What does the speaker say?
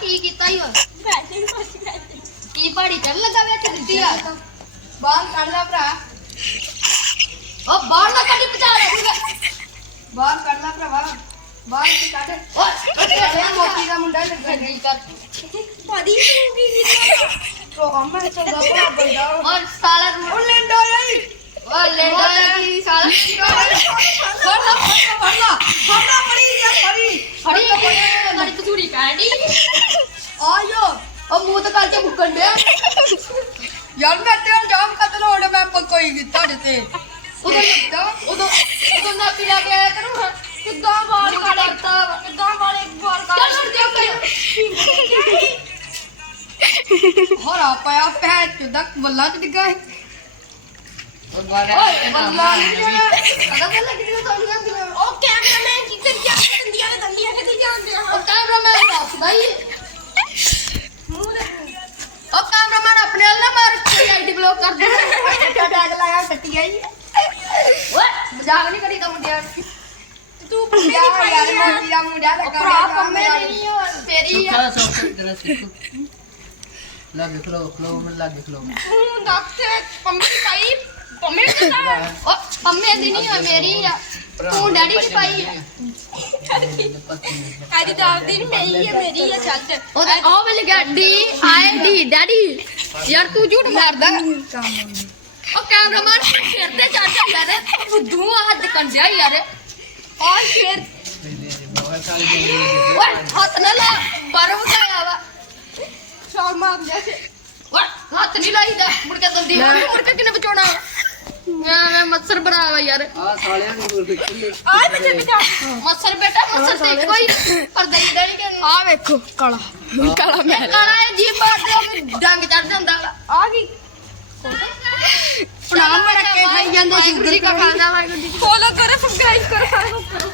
ਕੀ ਕੀਤਾ ਈ ਹੋਰ ਕੀ ਪਹਾੜੀ ਕਰਨ ਲੱਗਾ ਵੇ ਇੱਥੇ ਦਿੱਤੀ ਆ? ਬਾਹਰ ਕੱਢ ਲੈ ਭਰਾ। ਉਹ ਬਾਹਰ ਨਾ ਕੱਢੀ ਪਚਾ ਲੈ ਤੂੰ। ਬਾਹਰ ਕੱਢ ਲੈ ਭਰਾਵਾ ਬਾਹਰ ਤੇ ਕੱਢ। ਉਹ ਤੇਰੇ ਮੋਤੀ ਦਾ ਮੁੰਡਾ ਲੱਗਾ ਨਹੀਂ ਕਰ ਭਾਦੀ ਤੂੰ ਕੀ ਕੀਤਾ? ਪ੍ਰੋਗਰਾਮ ਮੈਂ ਚੱਲਦਾ ਭਰਾ ਬੰਦਾ ਔਰ ਸਾਲਾ ਰੂਲ ਲੈਂਦਾ ਯਾਰ ਮੁੱਕਣ ਡਿਆ? ਯਾਰ ਮੈਂ ਤੇ ਜਾਮ ਕਤਲ ਹੋਣ ਮੈਂ ਪ- ਕੋਈ ਤੁਹਾਡੇ ਤੇ। ਉਦੋਂ ਉਦੋਂ ਉਦੋਂ ਨਾ ਪਿਲਾ ਕੇ ਆਇਆ ਕਰੂੰ ਹਾਂ ਕਿੱਦਾਂ ਵਾਲ ਕੱਟਦਾ ਕਿੱਦਾਂ ਵਾਲੇ ਵਾਲ ਕੱਟ ਹੋਰਾ ਪਿਆ ਪੈਰ ਚੁੱਦਾ ਬੱਲਾ ਚ ਡਿੱਗਾ ਹੈ ਓਏ ਬੱਲਾ ਨਹੀਂ ਜਿਹੜਾ ਅਗਾ ਬੱਲਾ ਕਿਤੇ ਤੋਂ ਉਹ ਕੈਮਰਾਮੈਨ ਕੀ ਕਰ ਜਾ ਦੰਦੀਆਂ ਨੇ ਦੰਦੀਆਂ ਕਿੱਥੇ ਜਾਂਦੇ ਆ ਉਹ ਕੈਮਰਾਮੈਨ ਦੱਸਦਾ ਹੀ ਮੂੰਹ ਦੇ ਉਹ ਕੈਮਰਾਮੈਨ ਆਪਣੇ ਵੱਲ ਨਾ ਮਾਰ ਕੇ ਆਈਡੀ ਬਲੌਕ ਕਰ ਦੇ ਟੈਗ ਲਾਇਆ ਟੱਟੀ ਆਈ ਓਏ ਮਜ਼ਾਕ ਨਹੀਂ ਕਰੀਦਾ ਮੁੰਡਿਆਂ ਨਾਲ। ਤੂੰ ਮੁੰਡਿਆ ਯਾਰ ਮੋਤੀ ਦਾ ਮੁੰਡਾ ਲੱਗਾ ਭਰਾ ਪੰਮੇ ਨਹੀਂ ਹੋ ਤੇਰੀ ਆ। ਸੌਖਾ ਸੌਖਾ ਜਰਾ ਸਿੱਖੋ ਲੱਗ ਖਲੋ ਖਲੋ ਮੈਂ ਲੱਗ ਖਲੋ। ਤੂੰ ਦੱਸ ਪੰਮੀ ਪਾਈ ਪੰਮੀ ਦਾ ਉਹ ਪੰਮੇ ਦੀ ਨਹੀਂ ਹੋ ਮੇਰੀ ਆ। ਤੂੰ ਡੈਡੀ ਦੀ ਪਾਈ ਆ। ਆਦੀ ਤਾਂ ਆਪਦੀ ਨਹੀਂ ਮੇਰੀ ਹੈ ਮੇਰੀ ਹੈ ਚੱਲ ਉਹ ਉਹ ਵੇਲੇ ਗੱਡੀ ਆਏ ਦੀ ਡੈਡੀ। ਯਾਰ ਤੂੰ ਝੂਠ ਮਾਰਦਾ। ਉਹ ਕੈਮਰਾਮੈਨ ਸਿਰ ਤੇ ਚੜ ਜਾਂਦਾ ਰੇ ਫੁੱਦੂ ਆ ਹੱਦ ਕੰਡਿਆ ਯਾਰ ਔਰ ਫਿਰ। ਓਏ ਹੱਥ ਨਾ ਲਾ ਬਰਫ ਖਾਇਆ ਵਾ। ਸ਼ੌਰ ਮਾਰ ਜਾ। ਓਏ ਹੱਥ ਨਹੀਂ ਲਾਈਦਾ। ਮੁੜ ਕੇ ਦੰਦੀ ਮਾਰ ਮੁੜ ਕੇ ਕਿਨੇ ਬਚਾਉਣਾ ਮੈਂ ਮੱਛਰ ਬਣਾ ਵਾ ਯਾਰ। ਆ ਸਾਲਿਆਂ ਨੂੰ ਗੁਰ ਖੁੱਲੇ ਆਏ ਬੱਚੇ ਬਿਟਾ ਮੱਛਰ ਬੇਟਾ ਮੱਛਰ ਤੇ ਕੋਈ ਕਰਦਾ ਹੀ ਡੈਡੀ ਕਿ ਆ ਵੇਖੋ ਕਾਲਾ। ਕਾਲਾ ਮੈਂ ਕਾਲਾ ਇਹ ਜੀ ਮਾਰਦੇ ਡੰਗ ਚੜ ਜਾਂਦਾ ਵਾ। ਆ ਗਈ। ਫੜਾ ਮੜ ਕੇ ਖਾਈ ਜਾਂਦੇ ਸ਼ੂਗਰ ਕਾ ਖਾਂਦਾ ਵਾਹਿਗੁਰੂ ਜੀ ਫੋਲੋ ਕਰੋ ਸਬਸਕ੍ਰਾਈਬ ਕਰੋ।